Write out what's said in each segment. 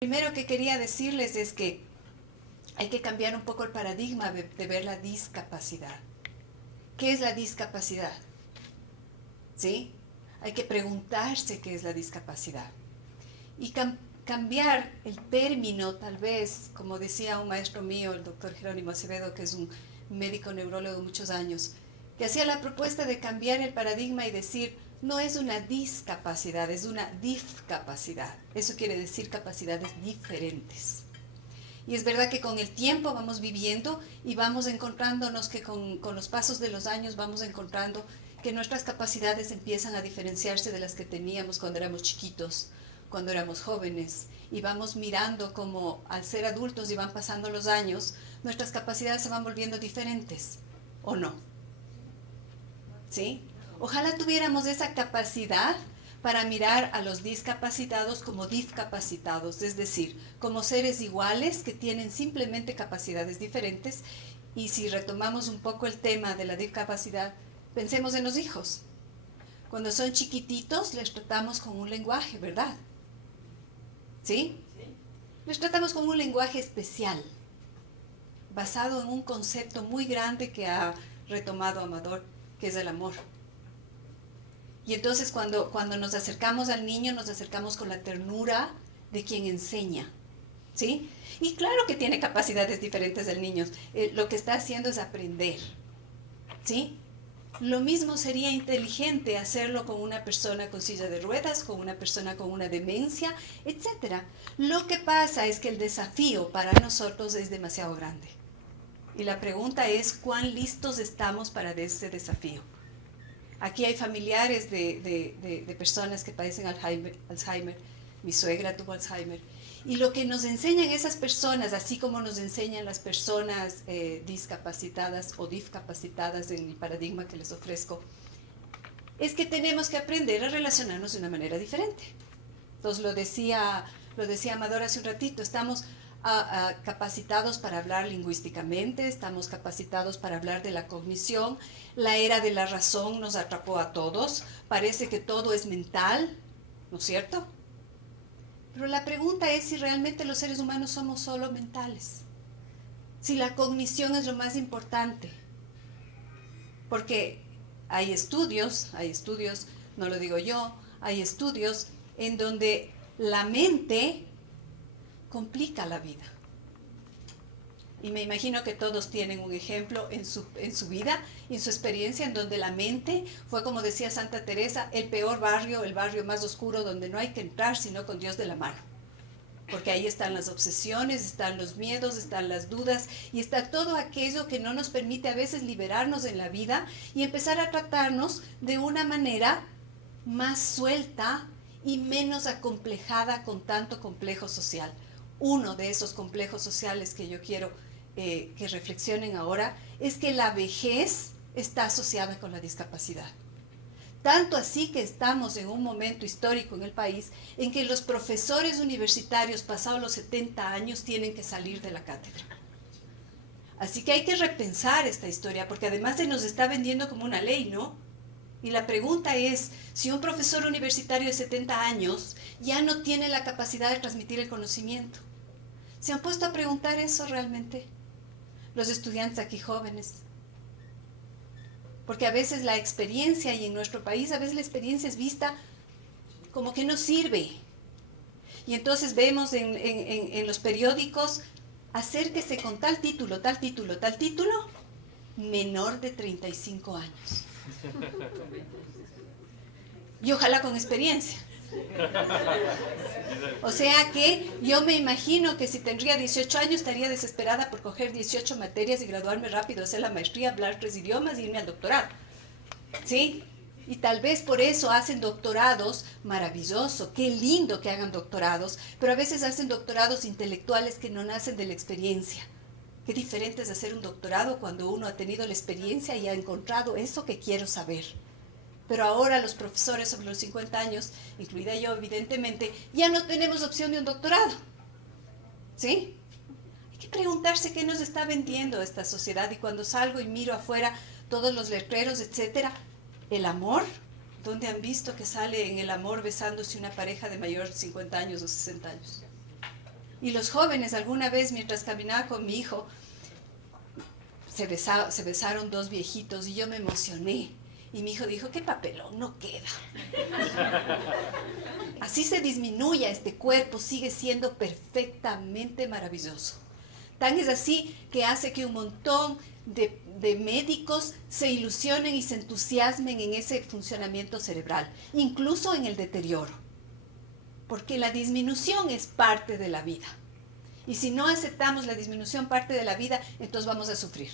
Primero que quería decirles es que hay que cambiar un poco el paradigma de ver la discapacidad. ¿Qué es la discapacidad? ¿Sí? Hay que preguntarse qué es la discapacidad. Y cambiar el término, tal vez, como decía un maestro mío, el doctor Jerónimo Acevedo, que es un médico neurólogo de muchos años, que hacía la propuesta de cambiar el paradigma y decir, no es una discapacidad, es una discapacidad. Eso quiere decir capacidades diferentes. Y es verdad que con el tiempo vamos viviendo y vamos encontrándonos que con los pasos de los años vamos encontrando que nuestras capacidades empiezan a diferenciarse de las que teníamos cuando éramos chiquitos, cuando éramos jóvenes, y vamos mirando como al ser adultos y van pasando los años, nuestras capacidades se van volviendo diferentes, ¿o no? ¿Sí? Ojalá tuviéramos esa capacidad para mirar a los discapacitados como discapacitados, es decir, como seres iguales que tienen simplemente capacidades diferentes. Y si retomamos un poco el tema de la discapacidad, pensemos en los hijos. Cuando son chiquititos les tratamos con un lenguaje, ¿verdad? ¿Sí? Les tratamos con un lenguaje especial, basado en un concepto muy grande que ha retomado Amador, que es el amor. Y entonces cuando nos acercamos al niño, nos acercamos con la ternura de quien enseña, ¿sí? Y claro que tiene capacidades diferentes del niño. Lo que está haciendo es aprender, ¿sí? Lo mismo sería inteligente hacerlo con una persona con silla de ruedas, con una persona con una demencia, etc. Lo que pasa es que el desafío para nosotros es demasiado grande. Y la pregunta es, ¿cuán listos estamos para ese desafío? Aquí hay familiares de personas que padecen Alzheimer. Mi suegra tuvo Alzheimer. Y lo que nos enseñan esas personas, así como nos enseñan las personas discapacitadas o discapacitadas en el paradigma que les ofrezco, es que tenemos que aprender a relacionarnos de una manera diferente. Entonces lo decía Amador hace un ratito, estamos capacitados para hablar lingüísticamente, estamos capacitados para hablar de la cognición. La era de la razón nos atrapó a todos, parece que todo es mental, ¿no es cierto? Pero la pregunta es si realmente los seres humanos somos solo mentales, si la cognición es lo más importante, porque hay estudios, no lo digo yo, hay estudios en donde la mente complica la vida. Y me imagino que todos tienen un ejemplo en su vida, en su experiencia, en donde la mente fue, como decía Santa Teresa, el peor barrio, el barrio más oscuro donde no hay que entrar sino con Dios de la mano. Porque ahí están las obsesiones, están los miedos, están las dudas y está todo aquello que no nos permite a veces liberarnos en la vida y empezar a tratarnos de una manera más suelta y menos acomplejada con tanto complejo social. Uno de esos complejos sociales que yo quiero que reflexionen ahora es que la vejez está asociada con la discapacidad. Tanto así que estamos en un momento histórico en el país en que los profesores universitarios pasados los 70 años tienen que salir de la cátedra. Así que hay que repensar esta historia, porque además se nos está vendiendo como una ley, ¿no? Y la pregunta es, si un profesor universitario de 70 años ya no tiene la capacidad de transmitir el conocimiento, ¿se han puesto a preguntar eso realmente? Los estudiantes aquí jóvenes. Porque a veces la experiencia, y en nuestro país a veces la experiencia es vista como que no sirve. Y entonces vemos en los periódicos, acérquese con tal título, menor de 35 años. Y ojalá con experiencia. O sea que yo me imagino que si tendría 18 años estaría desesperada por coger 18 materias y graduarme rápido, hacer la maestría, hablar 3 idiomas y irme al doctorado. ¿Sí? Y tal vez por eso hacen doctorados, maravilloso, qué lindo que hagan doctorados, pero a veces hacen doctorados intelectuales que no nacen de la experiencia. Qué diferente es hacer un doctorado cuando uno ha tenido la experiencia y ha encontrado eso que quiero saber. Pero ahora los profesores sobre los 50 años, incluida yo evidentemente, ya no tenemos opción de un doctorado. ¿Sí? Hay que preguntarse qué nos está vendiendo esta sociedad, y cuando salgo y miro afuera todos los letreros, etcétera, el amor, ¿dónde han visto que sale en el amor besándose una pareja de mayor de 50 años o 60 años? Y los jóvenes, alguna vez mientras caminaba con mi hijo, se besaron dos viejitos y yo me emocioné. Y mi hijo dijo, qué papelón, no queda. Así se disminuya este cuerpo, sigue siendo perfectamente maravilloso. Tan es así que hace que un montón de médicos se ilusionen y se entusiasmen en ese funcionamiento cerebral, incluso en el deterioro. Porque la disminución es parte de la vida. Y si no aceptamos la disminución parte de la vida, entonces vamos a sufrir.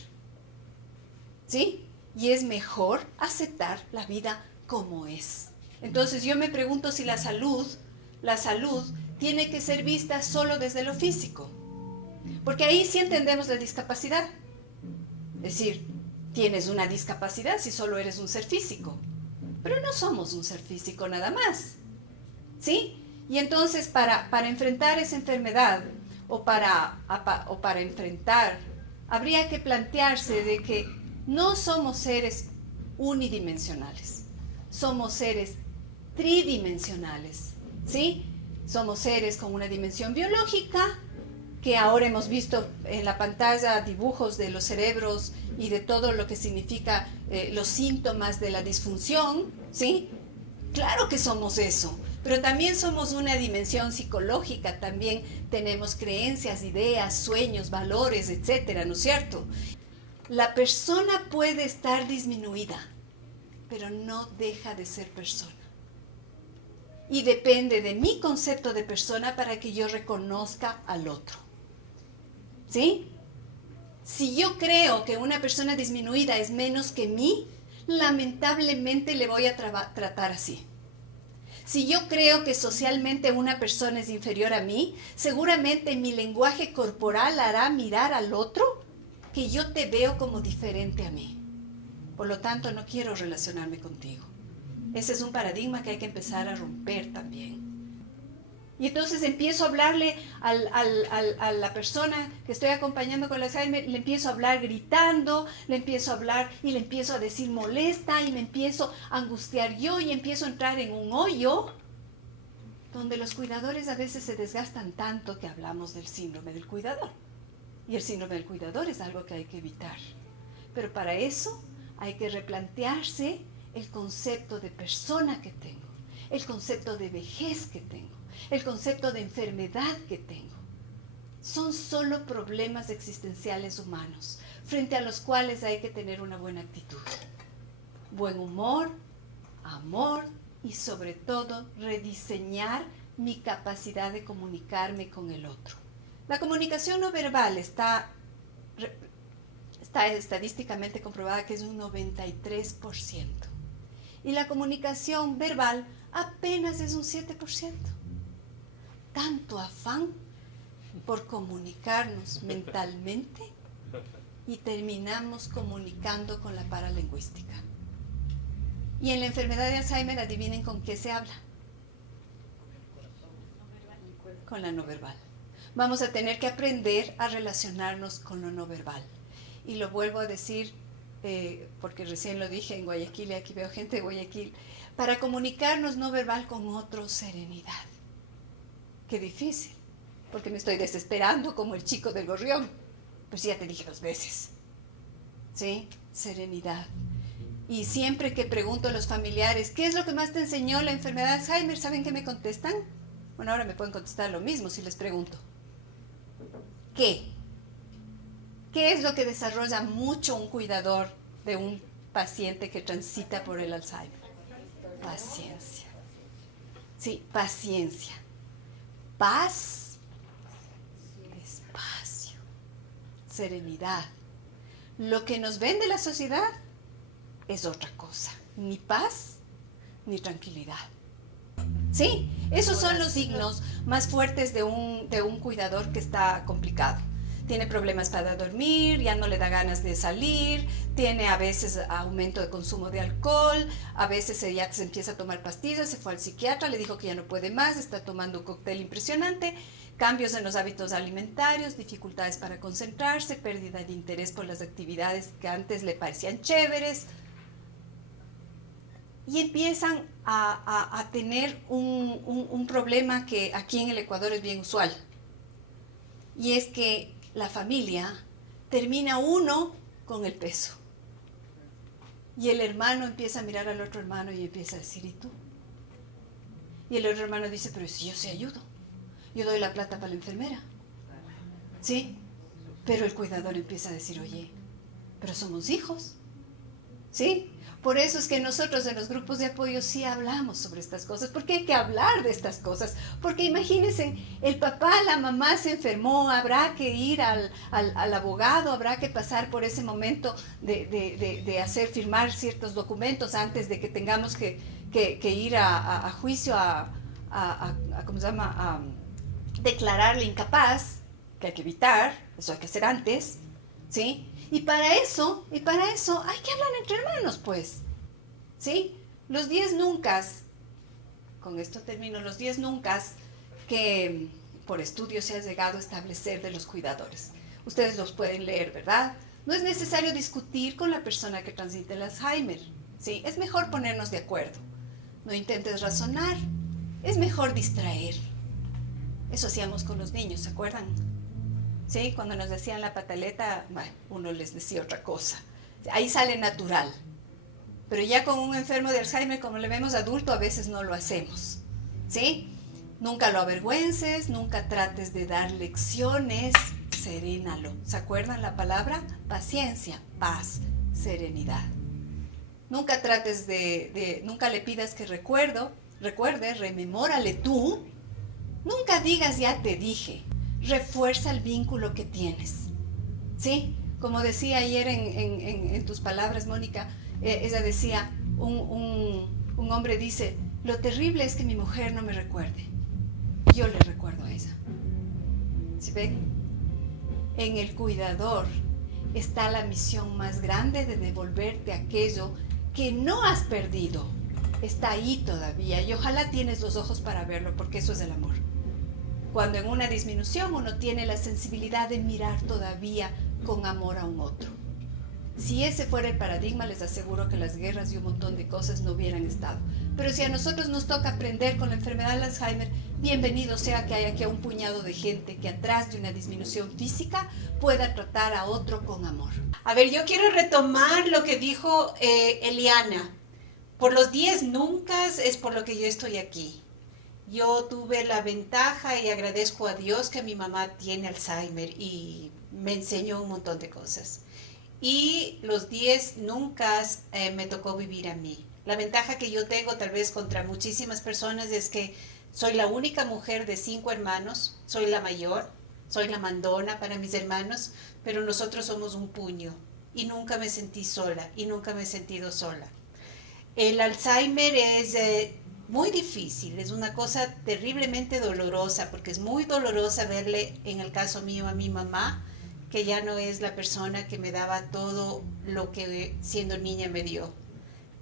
¿Sí? Y es mejor aceptar la vida como es. Entonces yo me pregunto si la salud tiene que ser vista solo desde lo físico. Porque ahí sí entendemos la discapacidad. Es decir, tienes una discapacidad si solo eres un ser físico. Pero no somos un ser físico nada más. ¿Sí? Y entonces para enfrentar esa enfermedad o para enfrentar, habría que plantearse de que no somos seres unidimensionales, somos seres tridimensionales, ¿sí? Somos seres con una dimensión biológica, que ahora hemos visto en la pantalla dibujos de los cerebros y de todo lo que significa los síntomas de la disfunción, ¿sí? Claro que somos eso, pero también somos una dimensión psicológica, también tenemos creencias, ideas, sueños, valores, etcétera, ¿no es cierto? La persona puede estar disminuida, pero no deja de ser persona. Y depende de mi concepto de persona para que yo reconozca al otro. ¿Sí? Si yo creo que una persona disminuida es menos que mí, lamentablemente le voy a tratar así. Si yo creo que socialmente una persona es inferior a mí, seguramente mi lenguaje corporal hará mirar al otro que yo te veo como diferente a mí. Por lo tanto, no quiero relacionarme contigo. Ese es un paradigma que hay que empezar a romper también. Y entonces empiezo a hablarle a la persona que estoy acompañando con el Alzheimer, le empiezo a hablar gritando, le empiezo a hablar y le empiezo a decir molesta y me empiezo a angustiar yo y empiezo a entrar en un hoyo donde los cuidadores a veces se desgastan tanto que hablamos del síndrome del cuidador. Y el síndrome del cuidador es algo que hay que evitar. Pero para eso hay que replantearse el concepto de persona que tengo, el concepto de vejez que tengo, el concepto de enfermedad que tengo. Son solo problemas existenciales humanos, frente a los cuales hay que tener una buena actitud. Buen humor, amor y sobre todo rediseñar mi capacidad de comunicarme con el otro. La comunicación no verbal está estadísticamente comprobada que es un 93%. Y la comunicación verbal apenas es un 7%. Tanto afán por comunicarnos mentalmente y terminamos comunicando con la paralingüística. Y en la enfermedad de Alzheimer, adivinen con qué se habla. Con la no verbal. Vamos a tener que aprender a relacionarnos con lo no verbal. Y lo vuelvo a decir, porque recién lo dije en Guayaquil, y aquí veo gente de Guayaquil, para comunicarnos no verbal con otro, serenidad. Qué difícil, porque me estoy desesperando como el chico del gorrión. Pues ya te dije 2 veces. ¿Sí? Serenidad. Y siempre que pregunto a los familiares, ¿qué es lo que más te enseñó la enfermedad de Alzheimer? ¿Saben qué me contestan? Bueno, ahora me pueden contestar lo mismo si les pregunto. ¿Qué? ¿Qué es lo que desarrolla mucho un cuidador de un paciente que transita por el Alzheimer? Paciencia. Sí, paciencia. Paz, espacio, serenidad. Lo que nos vende la sociedad es otra cosa. Ni paz, ni tranquilidad. ¿Sí? Esos son los signos más fuertes de un cuidador que está complicado. Tiene problemas para dormir, ya no le da ganas de salir, tiene a veces aumento de consumo de alcohol, a veces ya se empieza a tomar pastillas, se fue al psiquiatra, le dijo que ya no puede más, está tomando un cóctel impresionante, cambios en los hábitos alimentarios, dificultades para concentrarse, pérdida de interés por las actividades que antes le parecían chéveres, y empiezan a tener un problema que aquí en el Ecuador es bien usual. Y es que la familia termina uno con el peso. Y el hermano empieza a mirar al otro hermano y empieza a decir, ¿y tú? Y el otro hermano dice, pero si yo sí ayudo. Yo doy la plata para la enfermera. ¿Sí? Pero el cuidador empieza a decir, oye, pero somos hijos. ¿Sí? Por eso es que nosotros en los grupos de apoyo sí hablamos sobre estas cosas, porque hay que hablar de estas cosas, porque imagínense, el papá, la mamá se enfermó, habrá que ir al abogado, habrá que pasar por ese momento de hacer firmar ciertos documentos antes de que tengamos que ir a juicio, ¿cómo se llama?, a declararle incapaz, que hay que evitar, eso hay que hacer antes, ¿sí? Y para eso hay que hablar entre hermanos, pues, ¿sí? Los 10 nunca, con esto termino, los 10 nunca que por estudios se ha llegado a establecer de los cuidadores. Ustedes los pueden leer, ¿verdad? No es necesario discutir con la persona que transmite el Alzheimer, ¿sí? Es mejor ponernos de acuerdo. No intentes razonar, es mejor distraer. Eso hacíamos con los niños, ¿se acuerdan? ¿Sí? Cuando nos decían la pataleta, bueno, uno les decía otra cosa. Ahí sale natural. Pero ya con un enfermo de Alzheimer, como le vemos adulto, a veces no lo hacemos. ¿Sí? Nunca lo avergüences, nunca trates de dar lecciones, serénalo. ¿Se acuerdan la palabra? Paciencia, paz, serenidad. Nunca trates nunca le pidas que recuerde, rememórale tú. Nunca digas ya te dije. Refuerza el vínculo que tienes, ¿sí? Como decía ayer en tus palabras, Mónica, ella decía, un hombre dice, lo terrible es que mi mujer no me recuerde. Yo le recuerdo a ella. ¿Sí ven? En el cuidador está la misión más grande de devolverte aquello que no has perdido. Está ahí todavía y ojalá tienes los ojos para verlo, porque eso es el amor. Cuando en una disminución uno tiene la sensibilidad de mirar todavía con amor a un otro. Si ese fuera el paradigma, les aseguro que las guerras y un montón de cosas no hubieran estado. Pero si a nosotros nos toca aprender con la enfermedad de Alzheimer, bienvenido sea que haya aquí un puñado de gente que atrás de una disminución física pueda tratar a otro con amor. A ver, yo quiero retomar lo que dijo Eliana. Por los 10 nunca es por lo que yo estoy aquí. Yo tuve la ventaja y agradezco a Dios que mi mamá tiene Alzheimer y me enseñó un montón de cosas. Y los 10 nunca me tocó vivir a mí. La ventaja que yo tengo tal vez contra muchísimas personas es que soy la única mujer de 5 hermanos, soy la mayor, soy la mandona para mis hermanos, pero nosotros somos un puño y nunca me sentí sola y nunca me he sentido sola. El Alzheimer es muy difícil, es una cosa terriblemente dolorosa, porque es muy dolorosa verle, en el caso mío, a mi mamá, que ya no es la persona que me daba todo lo que siendo niña me dio.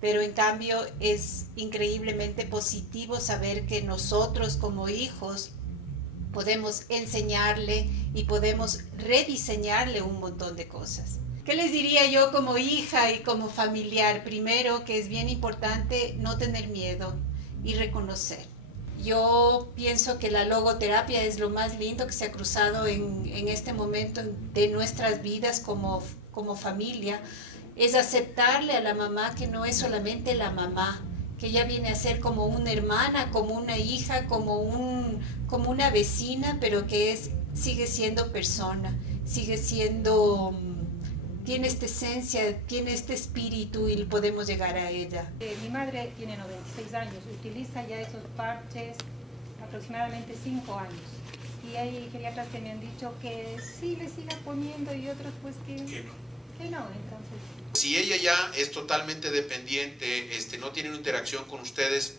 Pero en cambio es increíblemente positivo saber que nosotros como hijos podemos enseñarle y podemos rediseñarle un montón de cosas. ¿Qué les diría yo como hija y como familiar? Primero, que es bien importante no tener miedo y reconocer. Yo pienso que la logoterapia es lo más lindo que se ha cruzado en este momento de nuestras vidas como familia. Es aceptarle a la mamá que no es solamente la mamá, que ya viene a ser como una hermana, como una hija, como una vecina, pero que sigue siendo persona, sigue siendo, tiene esta esencia, tiene este espíritu y podemos llegar a ella. Mi madre tiene 96 años, utiliza ya esos parches aproximadamente 5 años. Y hay geriatras que me han dicho que sí le siga poniendo y otros pues que no, entonces. Si ella ya es totalmente dependiente, no tiene una interacción con ustedes,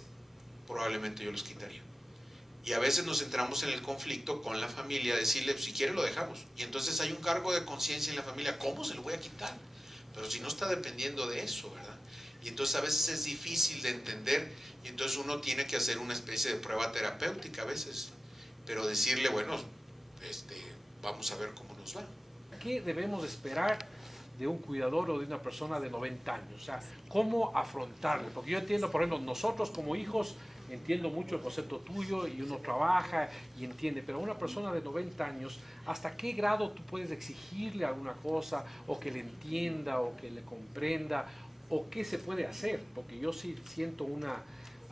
probablemente yo los quitaría. Y a veces nos entramos en el conflicto con la familia, decirle, si quiere lo dejamos. Y entonces hay un cargo de conciencia en la familia, ¿cómo se lo voy a quitar? Pero si no está dependiendo de eso, ¿verdad? Y entonces a veces es difícil de entender, y entonces uno tiene que hacer una especie de prueba terapéutica a veces. Pero decirle, bueno, vamos a ver cómo nos va. ¿Qué debemos esperar de un cuidador o de una persona de 90 años? O sea, ¿cómo afrontarle? Porque yo entiendo, por ejemplo, nosotros como hijos entiendo mucho el concepto tuyo y uno trabaja y entiende, pero a una persona de 90 años, ¿hasta qué grado tú puedes exigirle alguna cosa o que le entienda o que le comprenda o qué se puede hacer? Porque yo sí siento una,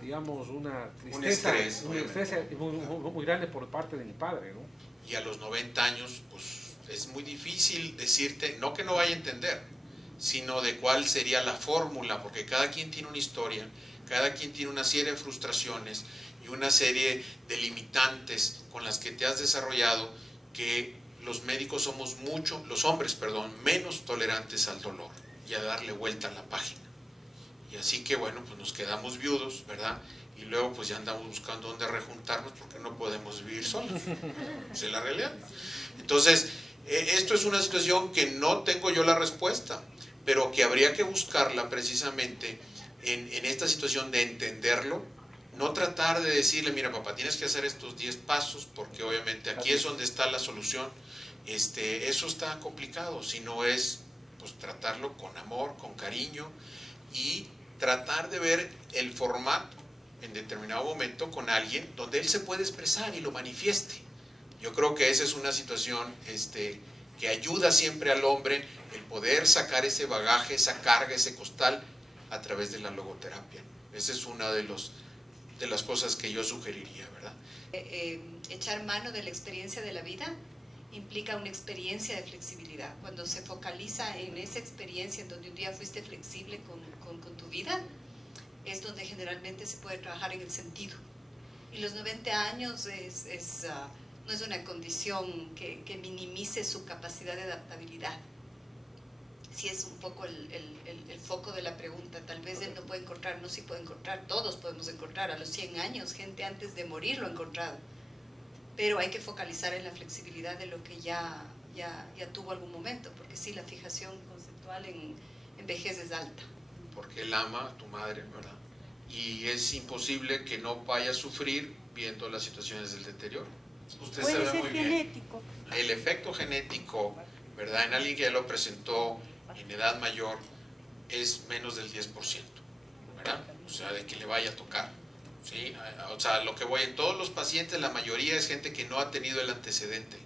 digamos, una tristeza, un estrés muy grande por parte de mi padre, ¿no? Y a los 90 años, pues es muy difícil decirte, no que no vaya a entender, sino de cuál sería la fórmula, porque cada quien tiene una historia, cada quien tiene una serie de frustraciones y una serie de limitantes con las que te has desarrollado, que los médicos somos los hombres, menos tolerantes al dolor y a darle vuelta a la página. Y así que bueno, pues nos quedamos viudos, ¿verdad? Y luego pues ya andamos buscando dónde rejuntarnos porque no podemos vivir solos. Esa es la realidad. Entonces, esto es una situación que no tengo yo la respuesta, pero que habría que buscarla precisamente en esta situación de entenderlo, no tratar de decirle, mira papá, tienes que hacer estos 10 pasos porque obviamente aquí es donde está la solución. Eso está complicado, sino es pues tratarlo con amor, con cariño y tratar de ver el formato en determinado momento con alguien donde él se puede expresar y lo manifieste. Yo creo que esa es una situación que ayuda siempre al hombre el poder sacar ese bagaje, esa carga, ese costal a través de la logoterapia. Esa es una de las cosas que yo sugeriría, ¿verdad? Echar mano de la experiencia de la vida implica una experiencia de flexibilidad. Cuando se focaliza en esa experiencia en donde un día fuiste flexible con tu vida, es donde generalmente se puede trabajar en el sentido. Y los 90 años no es una condición que minimice su capacidad de adaptabilidad. Sí es un poco el foco de la pregunta. Tal vez él no puede encontrar, no sí puede encontrar, todos podemos encontrar. A los 100 años, gente antes de morir lo ha encontrado. Pero hay que focalizar en la flexibilidad de lo que ya tuvo algún momento, porque sí, la fijación conceptual en vejez es alta. Porque él ama a tu madre, ¿verdad? Y es imposible que no vaya a sufrir viendo las situaciones del deterioro. Usted Puede sabe ser muy bien. genético. El efecto genético, ¿verdad? En alguien que ya lo presentó en edad mayor es menos del 10%, ¿verdad? O sea, de que le vaya a tocar, ¿sí? O sea, lo que voy en todos los pacientes, la mayoría es gente que no ha tenido el antecedente.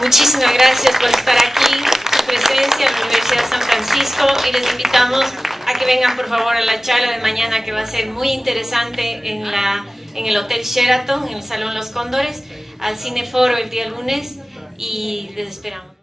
Muchísimas gracias por estar aquí, su presencia en la Universidad de San Francisco, y les invitamos a que vengan por favor a la charla de mañana, que va a ser muy interesante en el Hotel Sheraton, en el Salón Los Cóndores, al Cineforo el día lunes, y les esperamos.